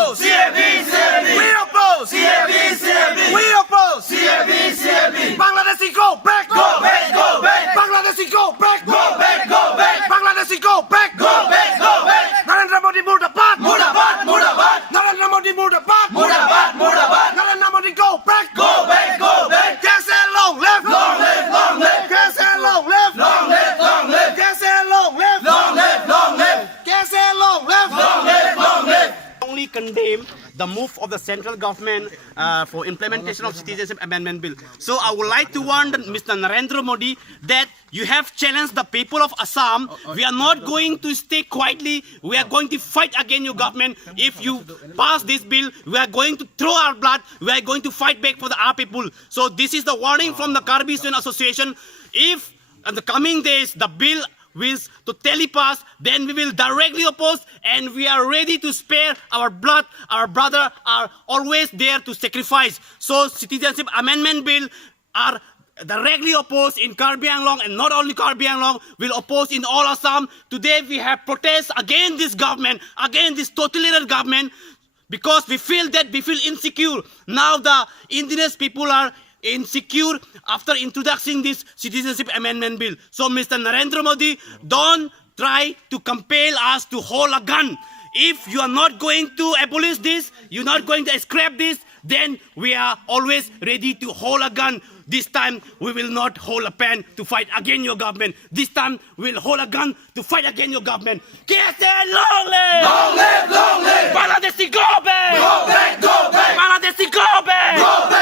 oppose CAB, CAB. We oppose CAB, CAB. We oppose CAB, CAB. Bangladeshi go back, go back, go back. Bangladeshi go back, go back, go back. Bangladeshi go back, go back, go back. Narendra Modi murdabad, murdabad, murdabad. Narendra Modi murdabad, murdabad, murdabad. Narendra Modi go back, go back, go back. Kaise long live, long live, long live. Kaise long live, long live, long live. Kaise long live, long live, long live. Kaise long live, long live, long live. Only condemn the move of the central government for implementation of Citizenship Amendment Bill. So I would like to warn Mr. Narendra Modi that you have challenged the people of Assam. We are not going to stay quietly. We are going to fight against your government. If you pass this bill, we are going to throw our blood. We are going to fight back for our people. So this is the warning from the Karbi Student Association. If in the coming days the bill wills to telepass, then we will directly oppose, and we are ready to spare our blood. Our brother are always there to sacrifice. So Citizenship Amendment Bill are directly opposed in Karbi Anglong, and not only Karbi Anglong, will oppose in all Assam. Today we have protests against this government, against this totalitarian government, because we feel insecure. Now the indigenous people are insecure after introducing this Citizenship Amendment Bill. So Mr. Narendra Modi, don't try to compel us to hold a gun. If you are not going to abolish this, you're not going to scrap this, then we are always ready to hold a gun. This time we will not hold a pen to fight against your government. This time we will hold a gun to fight against your government. KSN, long live! Long live, long live! Bangladeshi, go back! Go back, go back! Bangladeshi, go back! Go back!